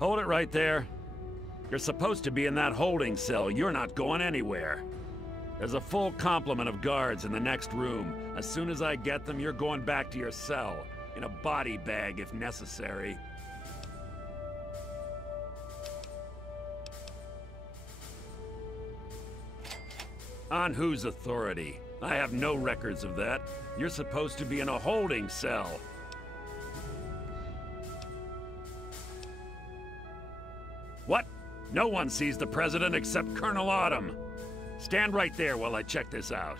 Hold it right there. You're supposed to be in that holding cell. You're not going anywhere. There's a full complement of guards in the next room. As soon as I get them, you're going back to your cell. In a body bag, if necessary. On whose authority? I have no records of that. You're supposed to be in a holding cell. What? No one sees the President except Colonel Autumn. Stand right there while I check this out.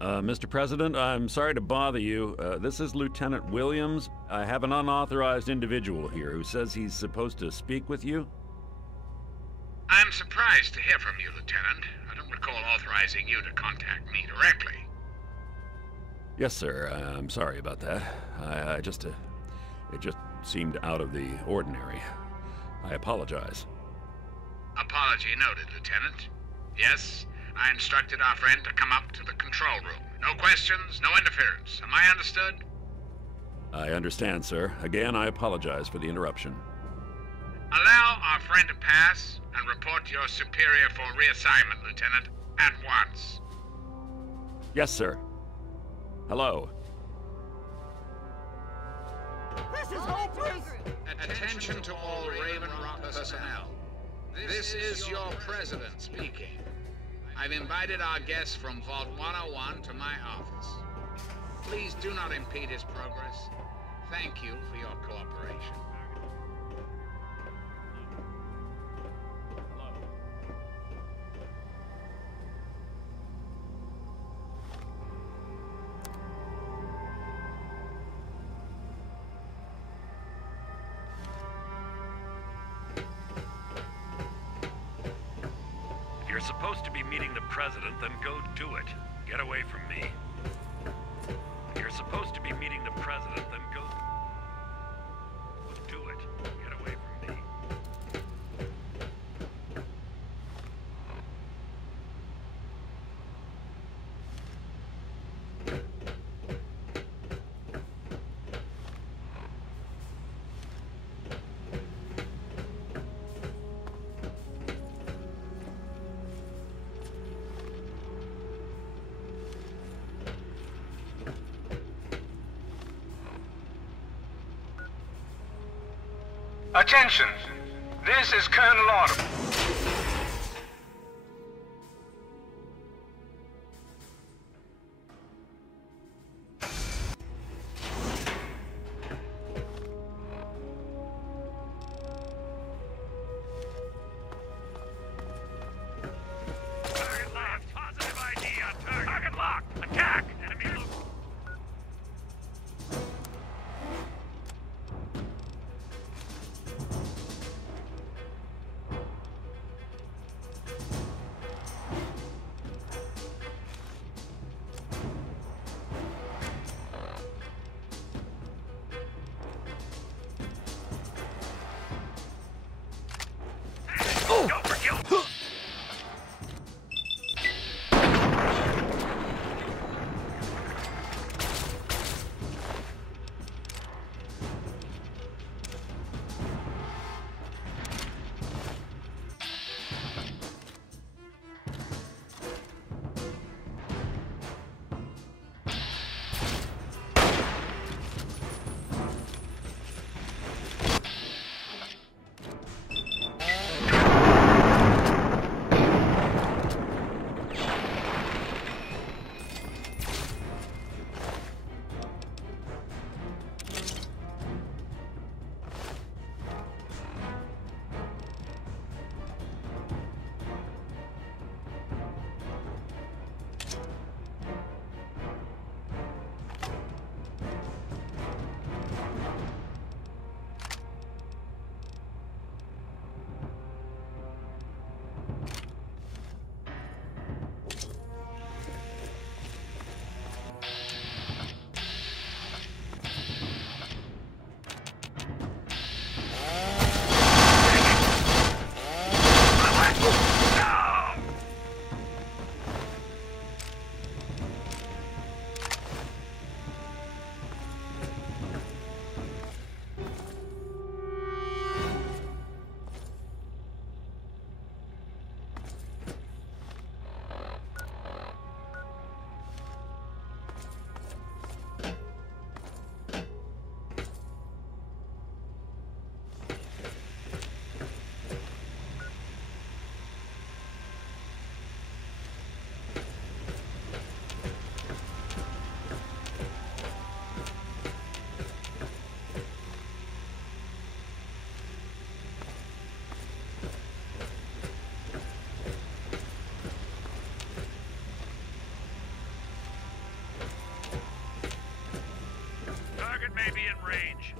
Mr. President, I'm sorry to bother you. This is Lieutenant Williams. I have an unauthorized individual here who says he's supposed to speak with you. I'm surprised to hear from you, Lieutenant. I don't recall authorizing you to contact me directly. Yes, sir. I'm sorry about that. It just seemed out of the ordinary. I apologize. Apology noted, Lieutenant. Yes, I instructed our friend to come up to the control room. No questions, no interference. Am I understood? I understand, sir. Again, I apologize for the interruption. Allow our friend to pass and report to your superior for reassignment, Lieutenant, at once. Yes, sir. Hello. This is hopeless! Attention to all Raven Rock personnel. This is your president speaking. I've invited our guest from Vault 101 to my office. Please do not impede his progress. Thank you for your cooperation. You're supposed to be meeting the President, then go do it. Get away from me. You're supposed to be meeting the President, then go do it. Get away from me. Attention! This is Colonel Autumn. Target locked. Positive ID on target. Target locked. Attack! Enemy look. may be in range.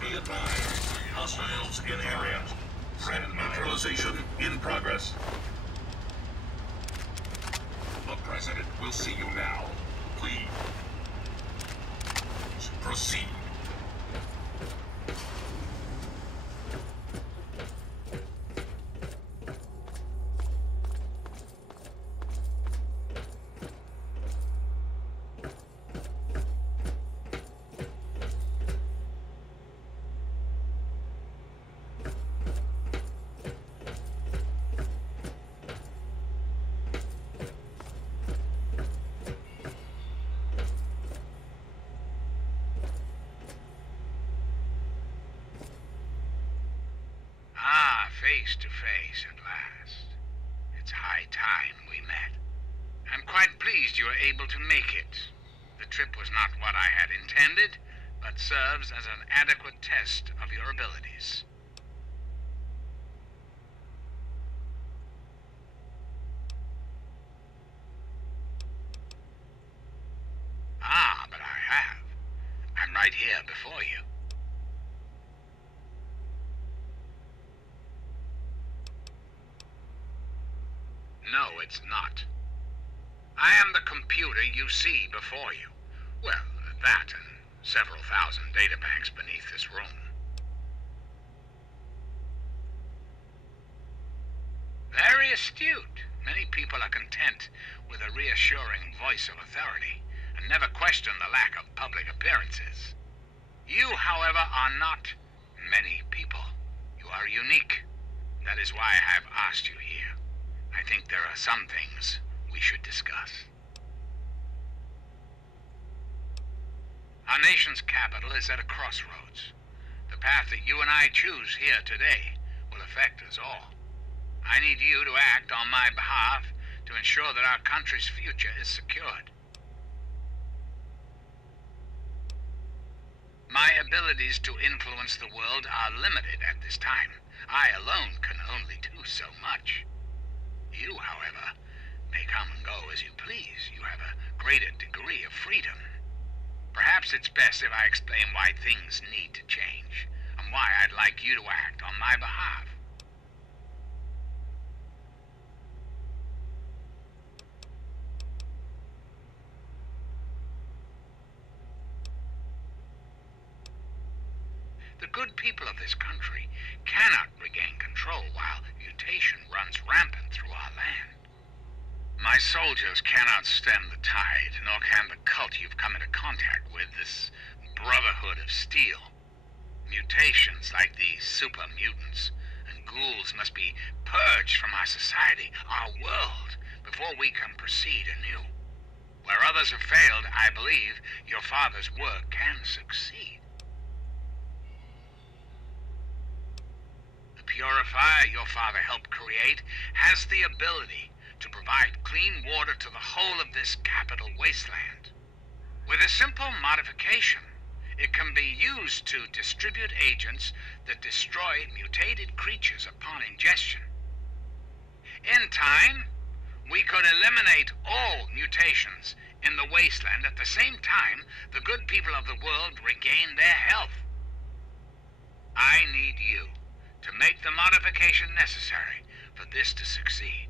Be advised. Hostiles in area. Threat neutralization in progress. The President will see you now. Please. Proceed. Face to face at last. It's high time we met. I'm quite pleased you were able to make it. The trip was not what I had intended, but serves as an adequate test of your abilities. Ah, but I have. I'm right here before you. No, it's not. I am the computer you see before you. Well, that and several thousand databanks beneath this room. Very astute. Many people are content with a reassuring voice of authority and never question the lack of public appearances. You, however, are not many people. You are unique. That is why I have asked you here. I think there are some things we should discuss. Our nation's capital is at a crossroads. The path that you and I choose here today will affect us all. I need you to act on my behalf to ensure that our country's future is secured. My abilities to influence the world are limited at this time. I alone can only do so much. You, however, may come and go as you please. You have a greater degree of freedom. Perhaps it's best if I explain why things need to change, and why I'd like you to act on my behalf. The good people of this country cannot regain control while mutation runs rampant through our land. My soldiers cannot stem the tide, nor can the cult you've come into contact with, this Brotherhood of Steel. Mutations like these super mutants and ghouls must be purged from our society, our world, before we can proceed anew. Where others have failed, I believe your father's work can succeed. The purifier your father helped create has the ability to provide clean water to the whole of this capital wasteland. With a simple modification, it can be used to distribute agents that destroy mutated creatures upon ingestion. In time, we could eliminate all mutations in the wasteland at the same time the good people of the world regain their health. I need you to make the modification necessary for this to succeed.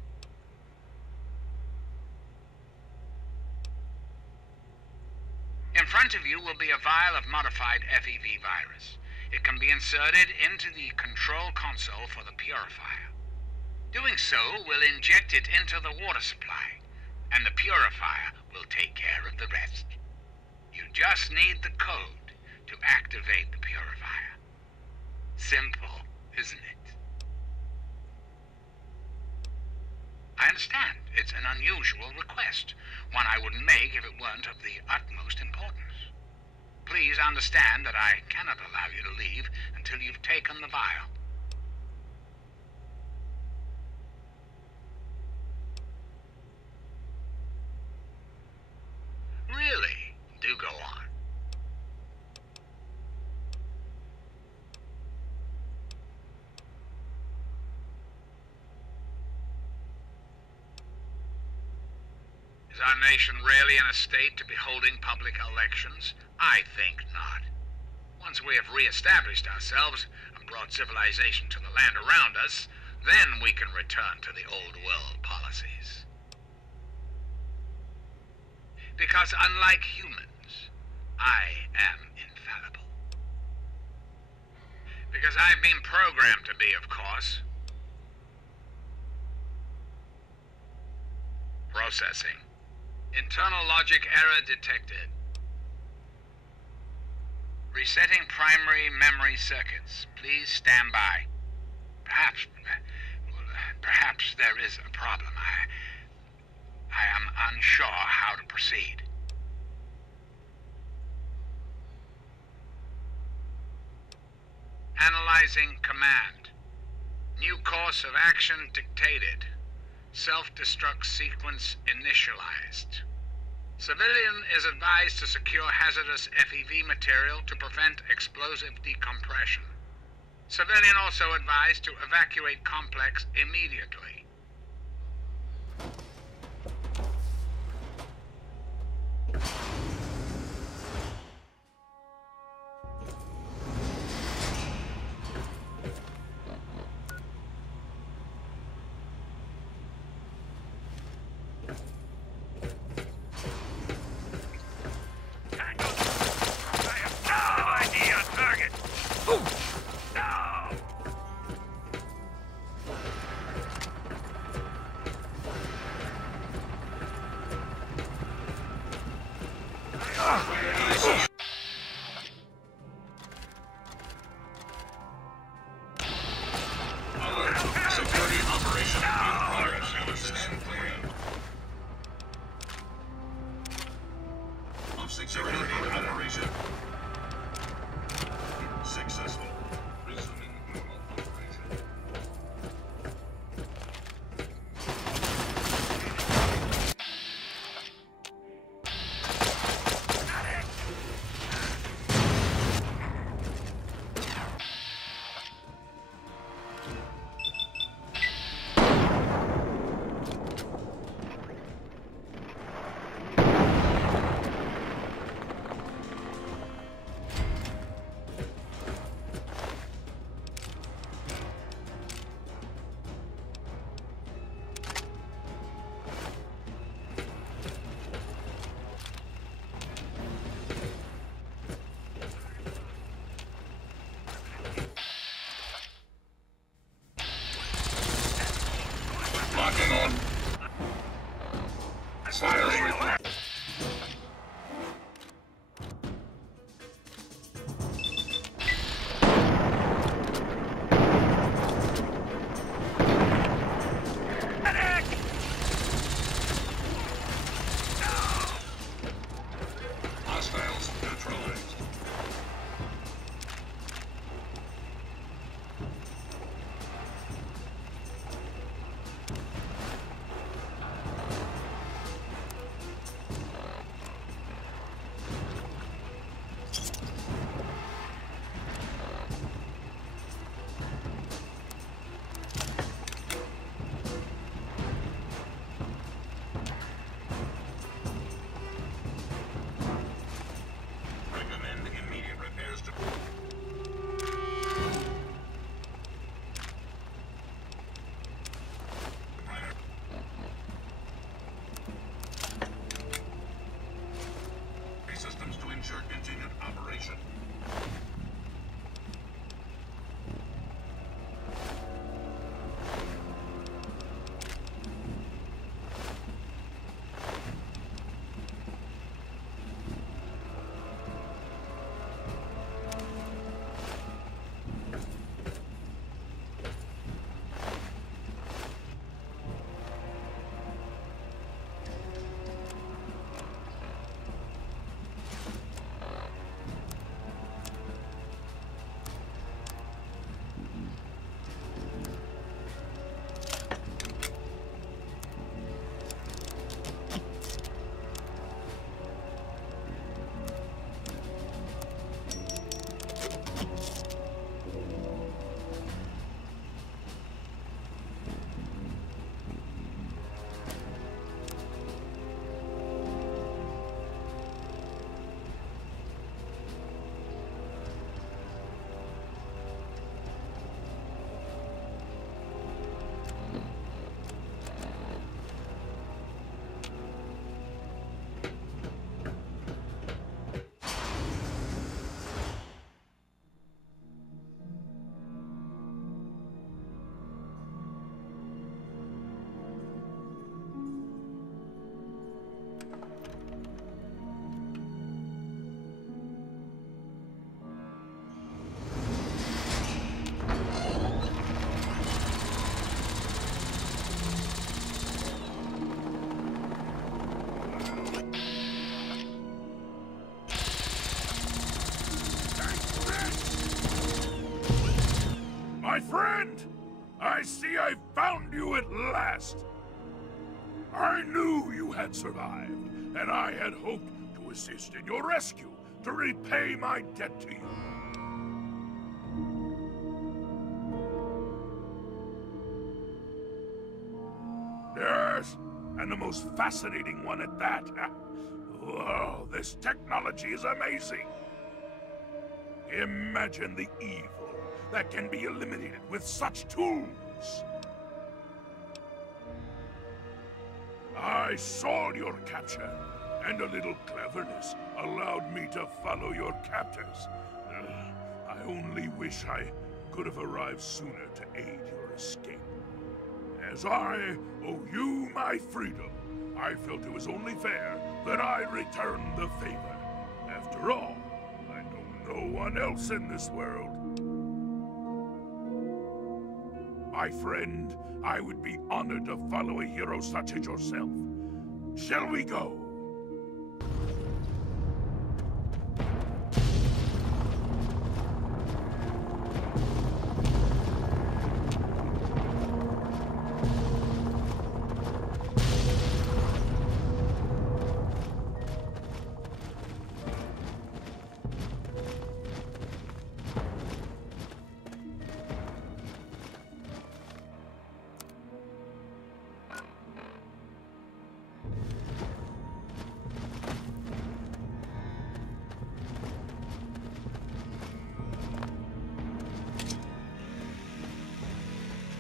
In front of you will be a vial of modified FEV virus. It can be inserted into the control console for the purifier. Doing so will inject it into the water supply, and the purifier will take care of the rest. You just need the code to activate the purifier. Simple, isn't it? I understand it's an unusual request, one I wouldn't make if it weren't of the utmost importance. Please understand that I cannot allow you to leave until you've taken the vial. Really? Do go on. Is our nation really in a state to be holding public elections? I think not. Once we have re-established ourselves and brought civilization to the land around us, then we can return to the old world policies. Because unlike humans, I am infallible. Because I've been programmed to be, of course. Processing. Internal logic error detected. Resetting primary memory circuits. Please stand by. Perhaps there is a problem. I am unsure how to proceed. Analyzing command. New course of action dictated. Self-destruct sequence initialized. Civilian is advised to secure hazardous FEV material to prevent explosive decompression. Civilian also advised to evacuate complex immediately. Security operation in progress. Stand clear. Security operation successful. Resuming normal operation. Locking on. Status report. last. I knew you had survived, and I had hoped to assist in your rescue, to repay my debt to you. Yes, and the most fascinating one at that. Whoa, this technology is amazing. Imagine the evil that can be eliminated with such tools. I saw your capture, and a little cleverness allowed me to follow your captors. I only wish I could have arrived sooner to aid your escape. As I owe you my freedom, I felt it was only fair that I return the favor. After all, I know no one else in this world. My friend, I would be honored to follow a hero such as yourself. Shall we go?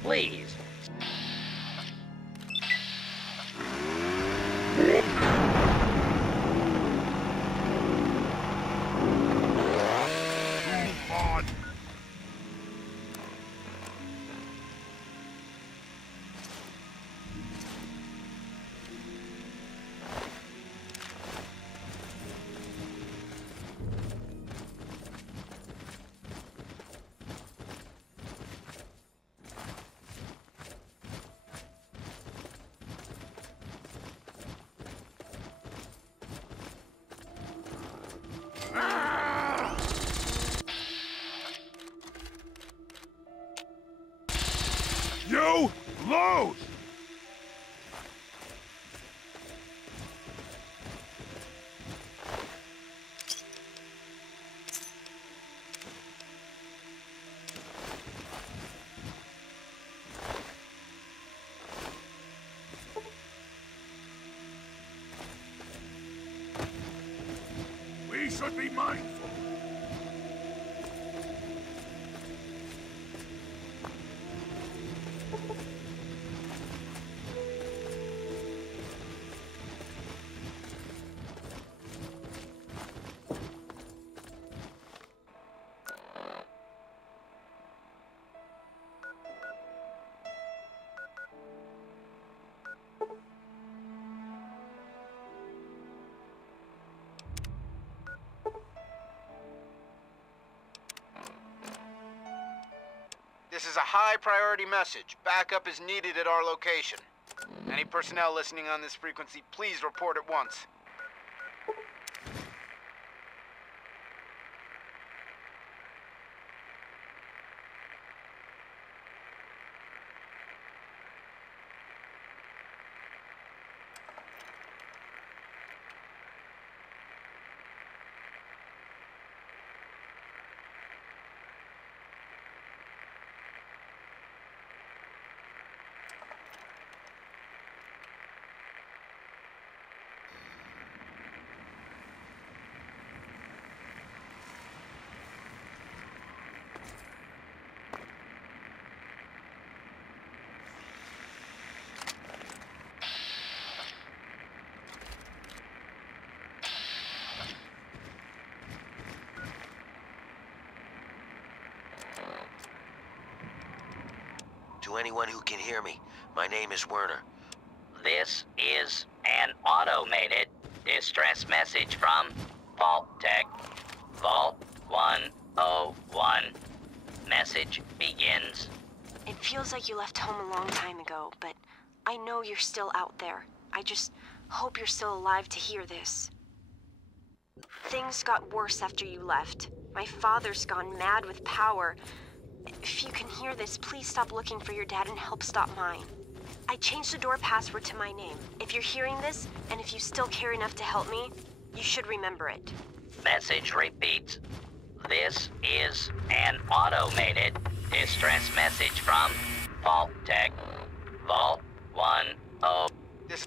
Please. You lose! We should be mindful. This is a high-priority message. Backup is needed at our location. Any personnel listening on this frequency, please report at once. To anyone who can hear me, my name is Werner. This is an automated distress message from Vault Tech. Vault 101. Message begins. It feels like you left home a long time ago, but I know you're still out there. I just hope you're still alive to hear this. Things got worse after you left. My father's gone mad with power. If you can hear this, please stop looking for your dad and help stop mine. I changed the door password to my name. If you're hearing this, and if you still care enough to help me, you should remember it. Message repeats. This is an automated distress message from Vault-Tec. Vault 1-0. This...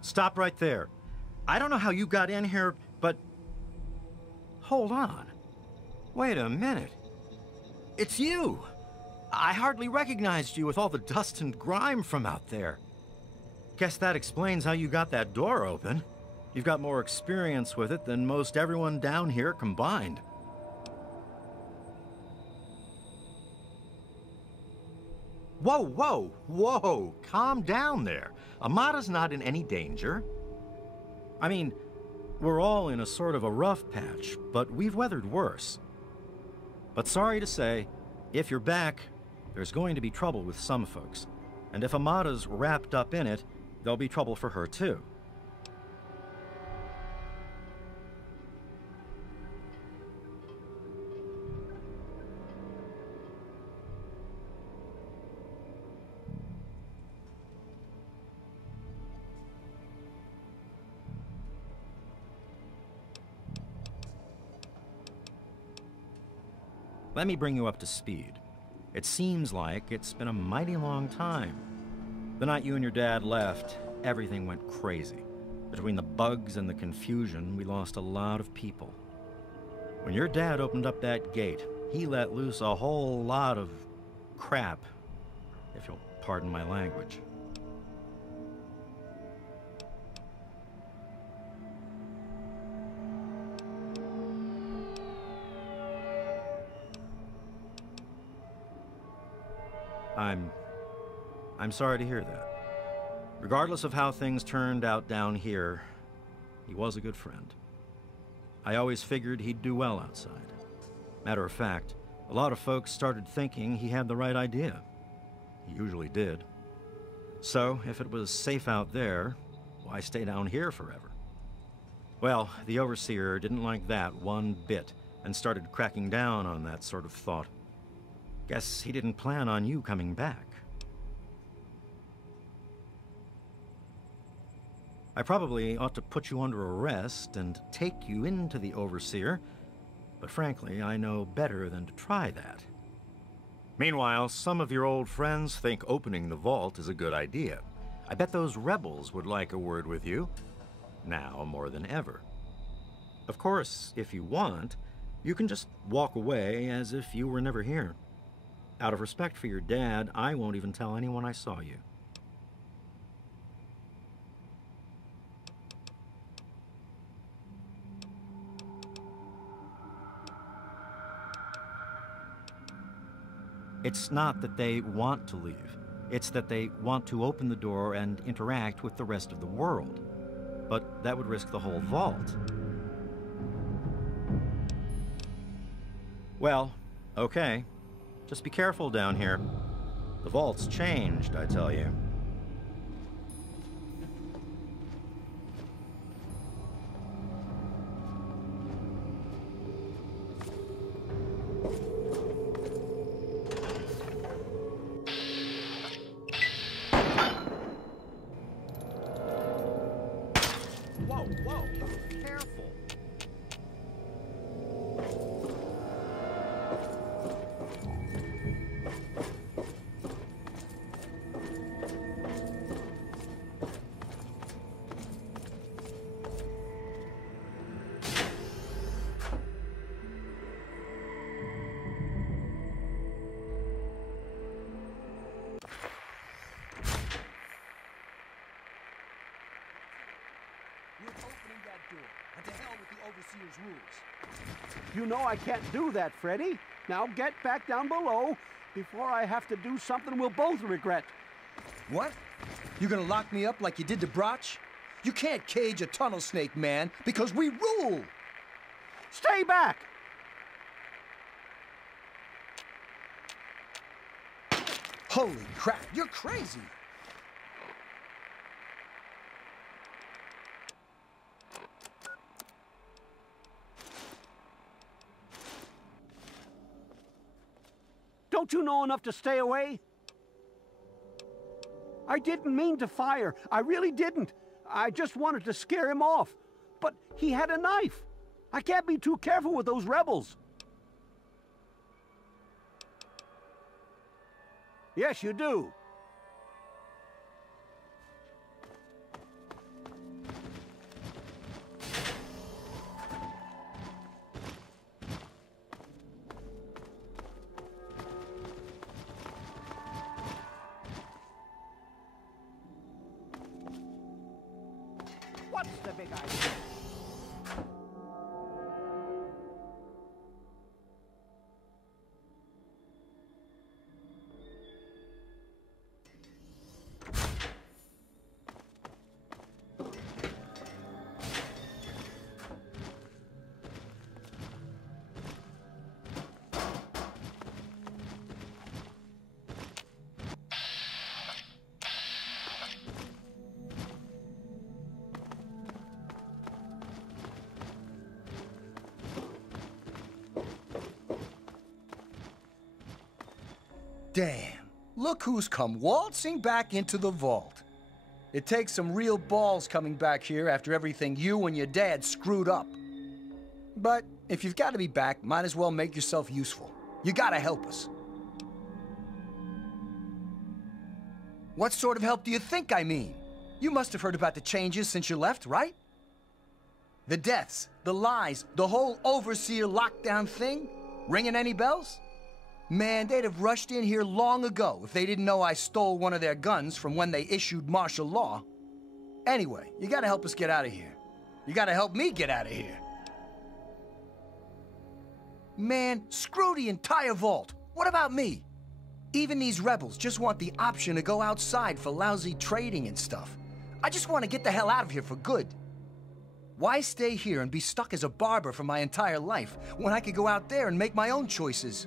Stop right there. I don't know how you got in here, but... Hold on. Wait a minute. It's you! I hardly recognized you with all the dust and grime from out there. Guess that explains how you got that door open. You've got more experience with it than most everyone down here combined. Whoa, whoa, whoa! Calm down there. Amada's not in any danger. I mean, we're all in a sort of a rough patch, but we've weathered worse. But sorry to say, if you're back, there's going to be trouble with some folks. And if Amada's wrapped up in it, there'll be trouble for her too. Let me bring you up to speed. It seems like it's been a mighty long time. The night you and your dad left, everything went crazy. Between the bugs and the confusion, we lost a lot of people. When your dad opened up that gate, he let loose a whole lot of crap, if you'll pardon my language. I'm sorry to hear that. Regardless of how things turned out down here, he was a good friend. I always figured he'd do well outside. Matter of fact, a lot of folks started thinking he had the right idea. He usually did. So, if it was safe out there, why stay down here forever? Well, the Overseer didn't like that one bit and started cracking down on that sort of thought. Guess he didn't plan on you coming back. I probably ought to put you under arrest and take you into the Overseer, but frankly, I know better than to try that. Meanwhile, some of your old friends think opening the vault is a good idea. I bet those rebels would like a word with you, now more than ever. Of course, if you want, you can just walk away as if you were never here. Out of respect for your dad, I won't even tell anyone I saw you. It's not that they want to leave. It's that they want to open the door and interact with the rest of the world. But that would risk the whole vault. Well, okay. Just be careful down here. The vault's changed, I tell you. Whoa, careful. Overseer's rules. You know I can't do that, Freddy. Now get back down below before I have to do something we'll both regret. What? You gonna lock me up like you did to Broch? You can't cage a tunnel snake, man, because we rule! Stay back! Holy crap, you're crazy! Don't you know enough to stay away? I didn't mean to fire. I really didn't. I just wanted to scare him off. But he had a knife. I can't be too careful with those rebels. Yes, you do. What's the big idea? Damn, look who's come waltzing back into the vault. It takes some real balls coming back here after everything you and your dad screwed up. But if you've got to be back, might as well make yourself useful. You gotta help us. What sort of help do you think I mean? You must have heard about the changes since you left, right? The deaths, the lies, the whole Overseer lockdown thing? Ringing any bells? Man, they'd have rushed in here long ago if they didn't know I stole one of their guns from when they issued martial law. Anyway, you gotta help us get out of here. You gotta help me get out of here. Man, screw the entire vault. What about me? Even these rebels just want the option to go outside for lousy trading and stuff. I just want to get the hell out of here for good. Why stay here and be stuck as a barber for my entire life when I could go out there and make my own choices?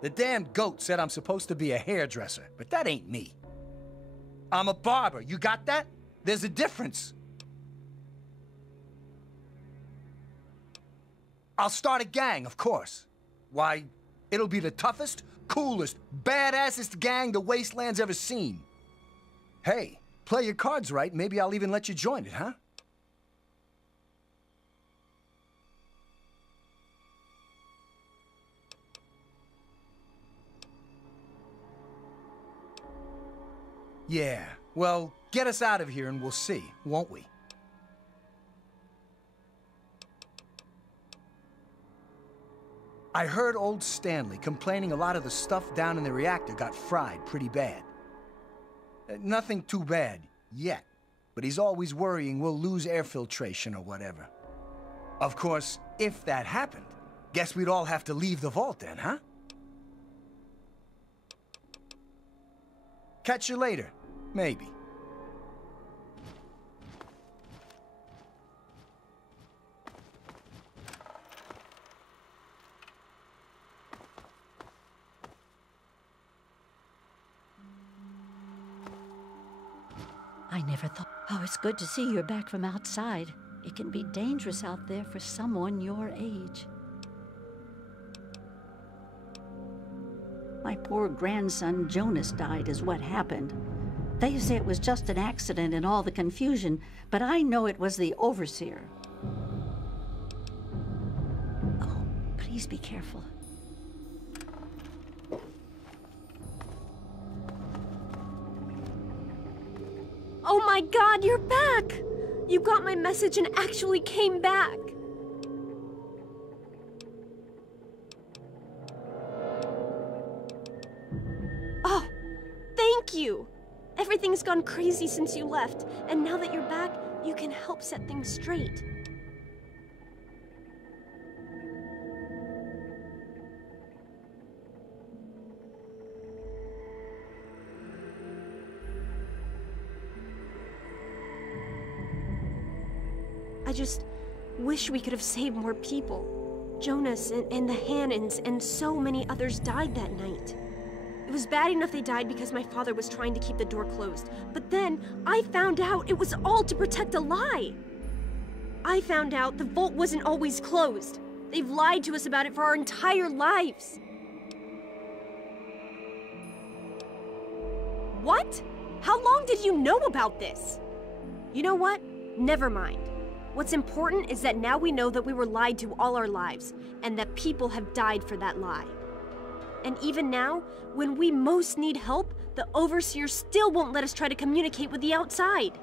The damned goat said I'm supposed to be a hairdresser, but that ain't me. I'm a barber, you got that? There's a difference. I'll start a gang, of course. Why, it'll be the toughest, coolest, badassest gang the Wasteland's ever seen. Hey, play your cards right, maybe I'll even let you join it, huh? Yeah, well, get us out of here and we'll see, won't we? I heard old Stanley complaining a lot of the stuff down in the reactor got fried pretty bad. Nothing too bad, yet. But he's always worrying we'll lose air filtration or whatever. Of course, if that happened, guess we'd all have to leave the vault then, huh? Catch you later. Maybe. I never thought... Oh, it's good to see you're back from outside. It can be dangerous out there for someone your age. My poor grandson Jonas died is what happened. They say it was just an accident in all the confusion, but I know it was the Overseer. Oh, please be careful. Oh my God, you're back! You got my message and actually came back. Thank you! Everything's gone crazy since you left, and now that you're back, you can help set things straight. I just wish we could have saved more people. Jonas and the Hannons and so many others died that night. It was bad enough they died because my father was trying to keep the door closed. But then I found out it was all to protect a lie. I found out the vault wasn't always closed. They've lied to us about it for our entire lives. What? How long did you know about this? You know what? Never mind. What's important is that now we know that we were lied to all our lives, and that people have died for that lie. And even now, when we most need help, the Overseer still won't let us try to communicate with the outside.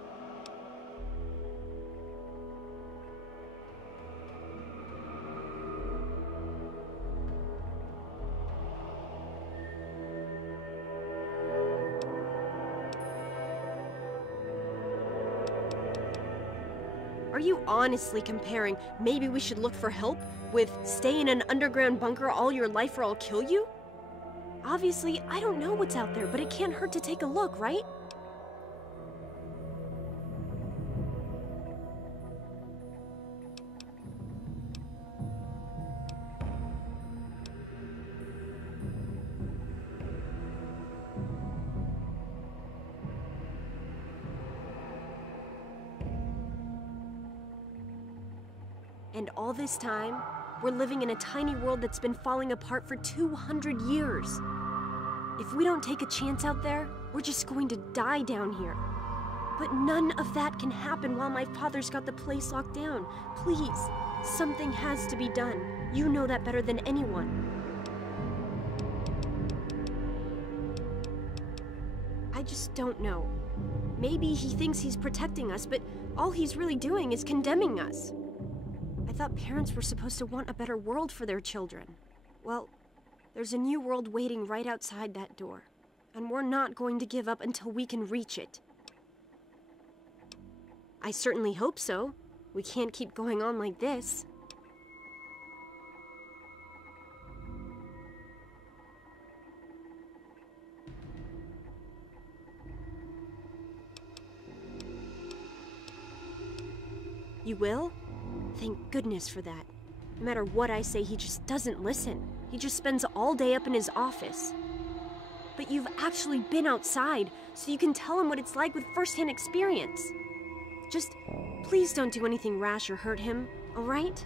Are you honestly comparing maybe we should look for help with stay in an underground bunker all your life or I'll kill you? Obviously, I don't know what's out there, but it can't hurt to take a look, right? And all this time, we're living in a tiny world that's been falling apart for 200 years. If we don't take a chance out there, we're just going to die down here. But none of that can happen while my father's got the place locked down. Please, something has to be done. You know that better than anyone. I just don't know. Maybe he thinks he's protecting us, but all he's really doing is condemning us. I thought parents were supposed to want a better world for their children. Well, there's a new world waiting right outside that door, and we're not going to give up until we can reach it. I certainly hope so. We can't keep going on like this. You will? Thank goodness for that. No matter what I say, he just doesn't listen. He just spends all day up in his office. But you've actually been outside, so you can tell him what it's like with first-hand experience. Just, please don't do anything rash or hurt him, all right?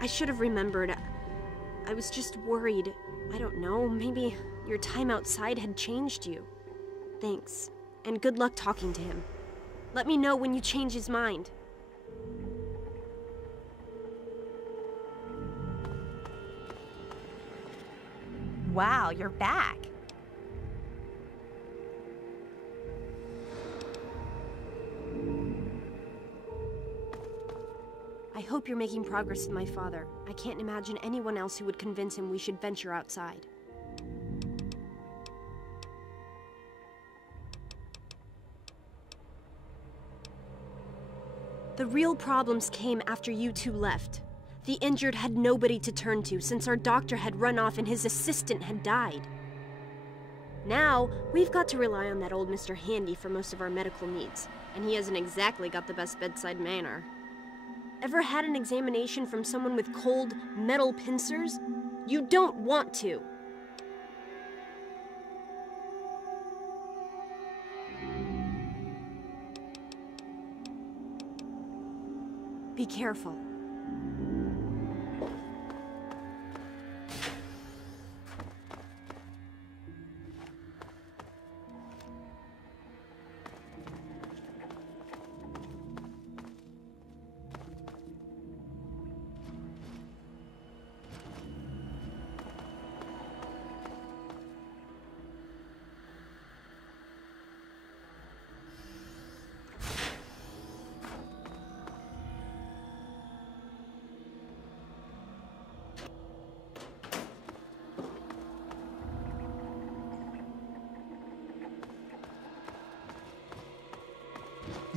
I should have remembered. I was just worried. I don't know, maybe your time outside had changed you. Thanks, and good luck talking to him. Let me know when you change his mind. Wow, you're back. I hope you're making progress with my father. I can't imagine anyone else who would convince him we should venture outside. The real problems came after you two left. The injured had nobody to turn to since our doctor had run off and his assistant had died. Now, we've got to rely on that old Mr. Handy for most of our medical needs, and he hasn't exactly got the best bedside manner. Ever had an examination from someone with cold, metal pincers? You don't want to. Be careful.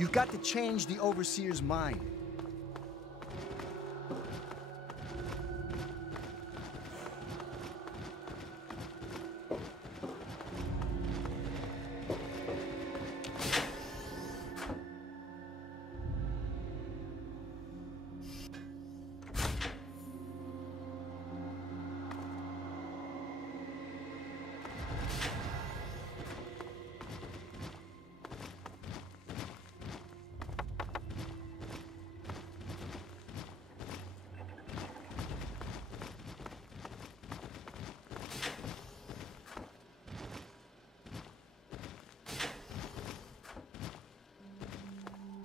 You've got to change the Overseer's mind.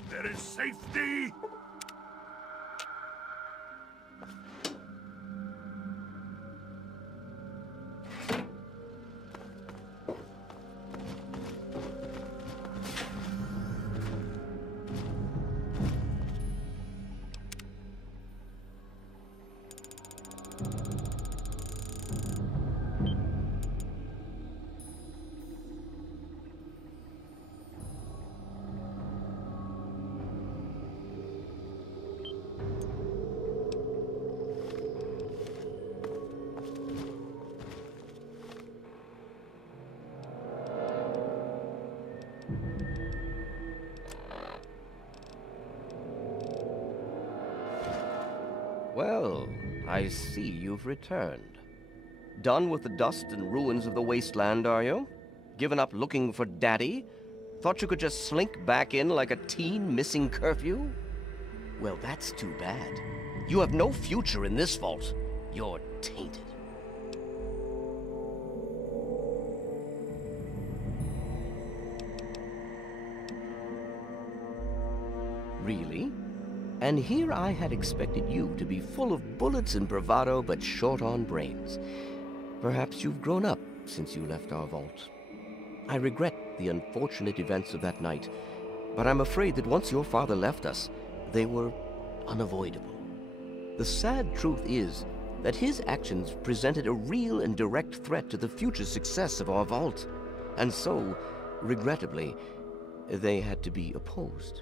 There is safety! Well, I see you've returned. Done with the dust and ruins of the wasteland, are you? Given up looking for Daddy? Thought you could just slink back in like a teen missing curfew? Well, that's too bad. You have no future in this vault. You're tainted. Really? And here I had expected you to be full of bullets and bravado, but short on brains. Perhaps you've grown up since you left our vault. I regret the unfortunate events of that night, but I'm afraid that once your father left us, they were unavoidable. The sad truth is that his actions presented a real and direct threat to the future success of our vault, and so, regrettably, they had to be opposed.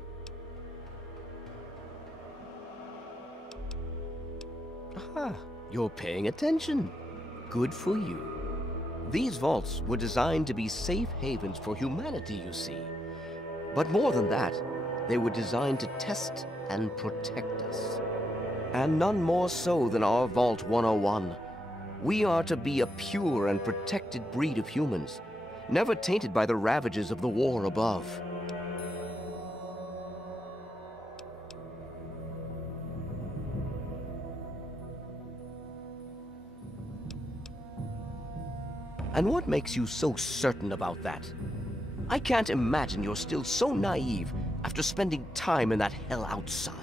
Aha, you're paying attention. Good for you. These vaults were designed to be safe havens for humanity, you see. But more than that, they were designed to test and protect us. And none more so than our Vault 101. We are to be a pure and protected breed of humans, never tainted by the ravages of the war above. And what makes you so certain about that? I can't imagine you're still so naive after spending time in that hell outside.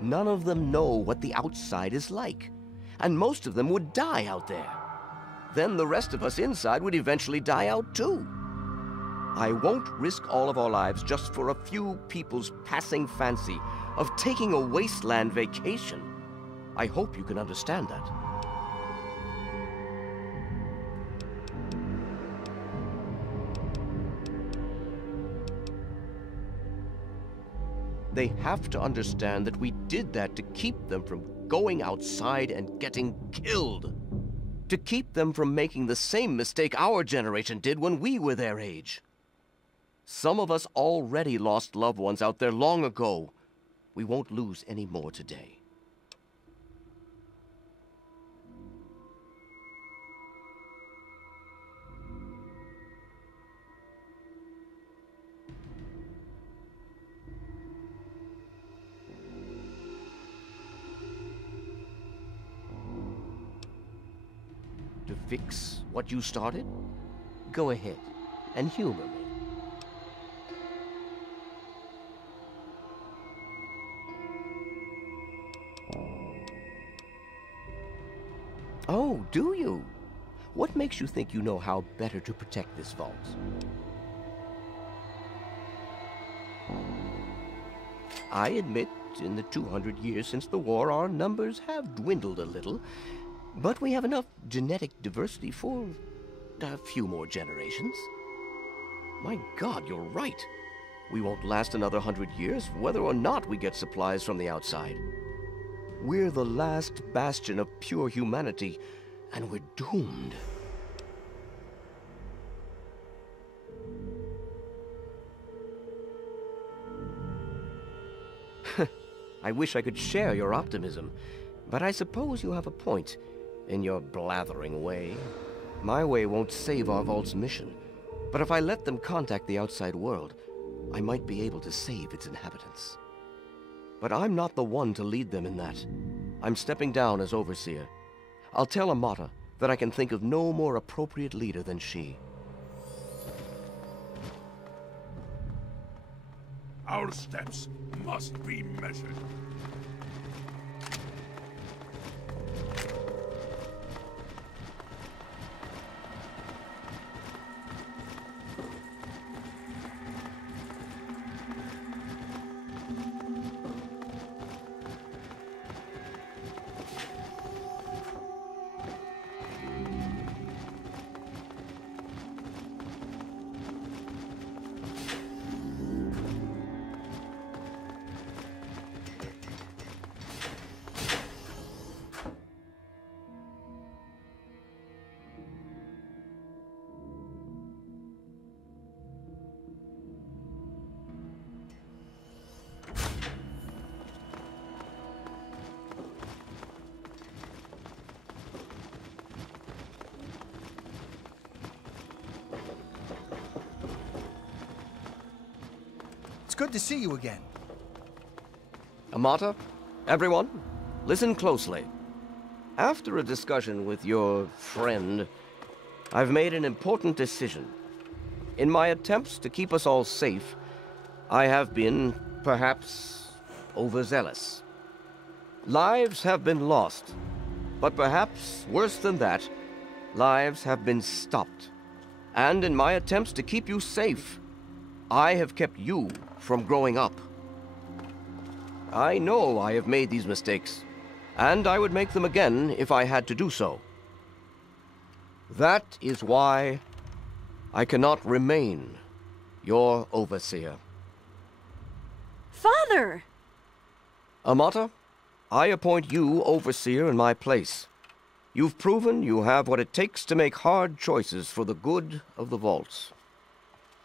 None of them know what the outside is like, and most of them would die out there. Then the rest of us inside would eventually die out too. I won't risk all of our lives just for a few people's passing fancy of taking a wasteland vacation. I hope you can understand that. They have to understand that we did that to keep them from going outside and getting killed. To keep them from making the same mistake our generation did when we were their age. Some of us already lost loved ones out there long ago. We won't lose any more today. To fix what you started? Go ahead and humor me. Oh, do you? What makes you think you know how better to protect this vault? I admit, in the 200 years since the war, our numbers have dwindled a little. But we have enough genetic diversity for a few more generations. My God, you're right. We won't last another 100 years, whether or not we get supplies from the outside. We're the last bastion of pure humanity, and we're doomed. I wish I could share your optimism, but I suppose you have a point in your blathering way. My way won't save our vault's mission, but if I let them contact the outside world, I might be able to save its inhabitants. But I'm not the one to lead them in that. I'm stepping down as Overseer. I'll tell Amata that I can think of no more appropriate leader than she. Our steps must be measured. It's good to see you again. Amata, everyone, listen closely. After a discussion with your friend, I've made an important decision. In my attempts to keep us all safe, I have been, perhaps, overzealous. Lives have been lost, but perhaps worse than that, lives have been stopped. And in my attempts to keep you safe, I have kept you from growing up. I know I have made these mistakes, and I would make them again if I had to do so. That is why I cannot remain your overseer. Father! Amata, I appoint you overseer in my place. You've proven you have what it takes to make hard choices for the good of the vaults.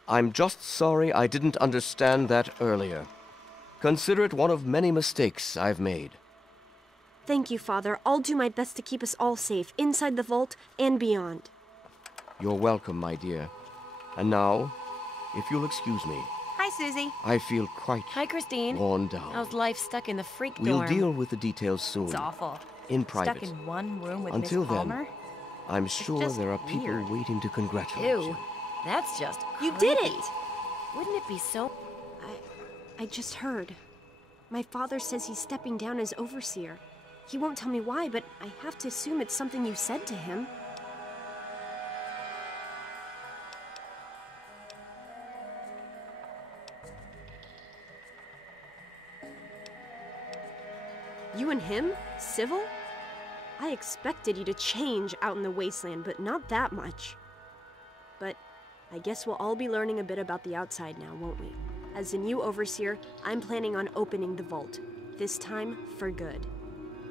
I'm just sorry I didn't understand that earlier. Consider it one of many mistakes I've made. Thank you, Father. I'll do my best to keep us all safe, inside the vault and beyond. You're welcome, my dear. And now, if you'll excuse me. Hi, Susie. I feel quite Hi, Christine. worn down. How's life stuck in the freak dorm? We'll deal with the details soon. It's awful. In private. Stuck in one room with Until Miss Palmer? then, I'm sure just there are people weird. waiting to congratulate Ew. you. That's just You creepy. did it! Wouldn't it be so... I just heard. My father says he's stepping down as overseer. He won't tell me why, but I have to assume it's something you said to him. You and him? Civil? I expected you to change out in the wasteland, but not that much. But I guess we'll all be learning a bit about the outside now, won't we? As the new overseer, I'm planning on opening the vault. This time, for good.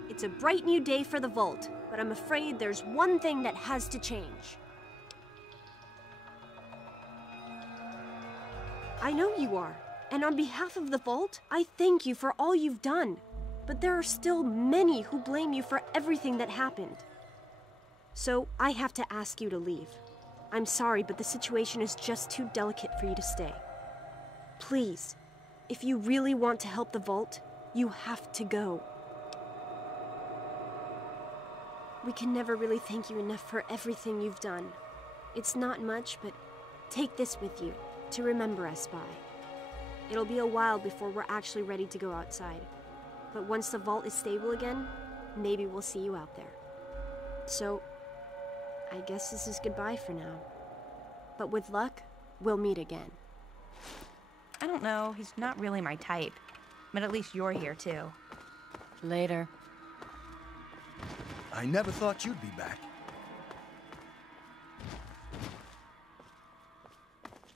It's a bright new day for the vault, but I'm afraid there's one thing that has to change. I know you are, and on behalf of the vault, I thank you for all you've done. But there are still many who blame you for everything that happened. So I have to ask you to leave. I'm sorry, but the situation is just too delicate for you to stay. Please, if you really want to help the vault, you have to go. We can never really thank you enough for everything you've done. It's not much, but take this with you to remember us by. It'll be a while before we're actually ready to go outside. But once the vault is stable again, maybe we'll see you out there. So, I guess this is goodbye for now. But with luck, we'll meet again. I don't know. He's not really my type. But at least you're here, too. Later. I never thought you'd be back.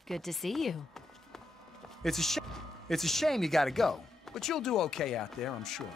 Good to see you. It's a shame you gotta go, but you'll do okay out there, I'm sure.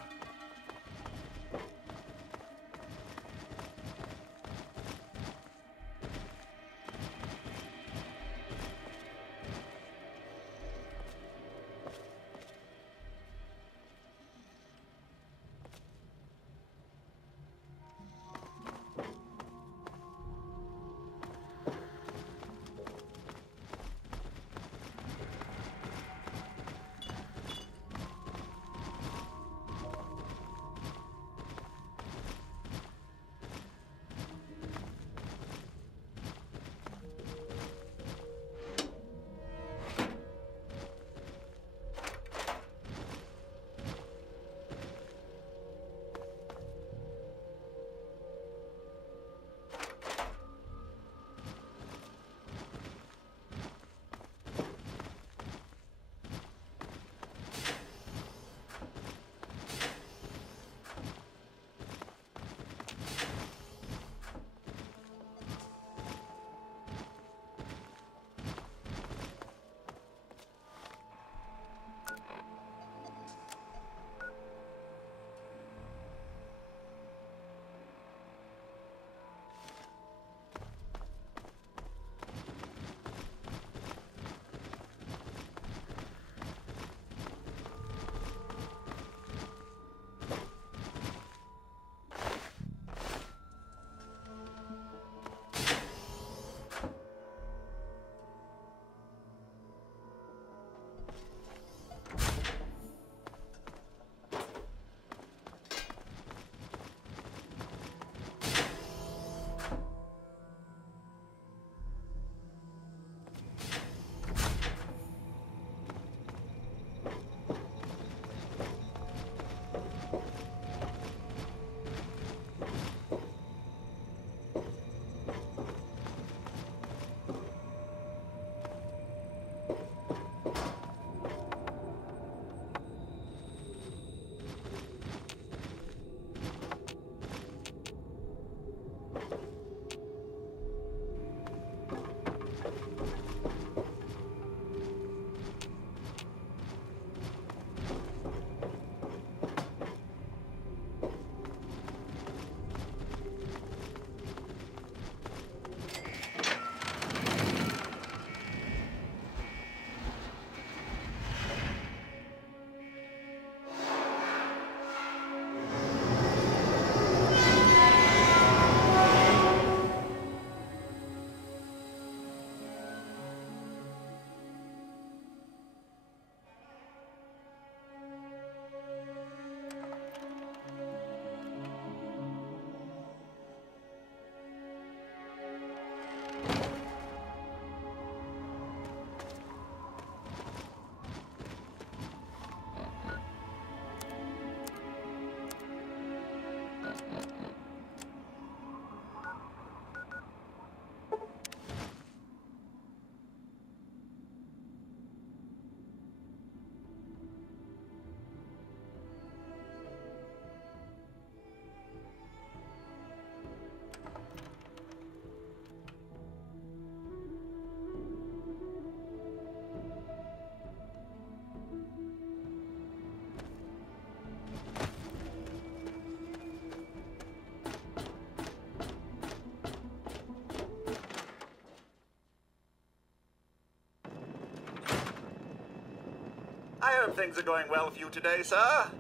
I hope things are going well for you today, sir.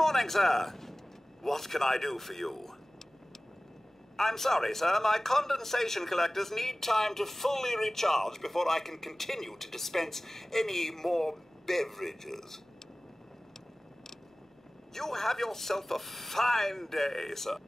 morning, sir. What can I do for you? I'm sorry, sir. My condensation collectors need time to fully recharge before I can continue to dispense any more beverages. You have yourself a fine day, sir.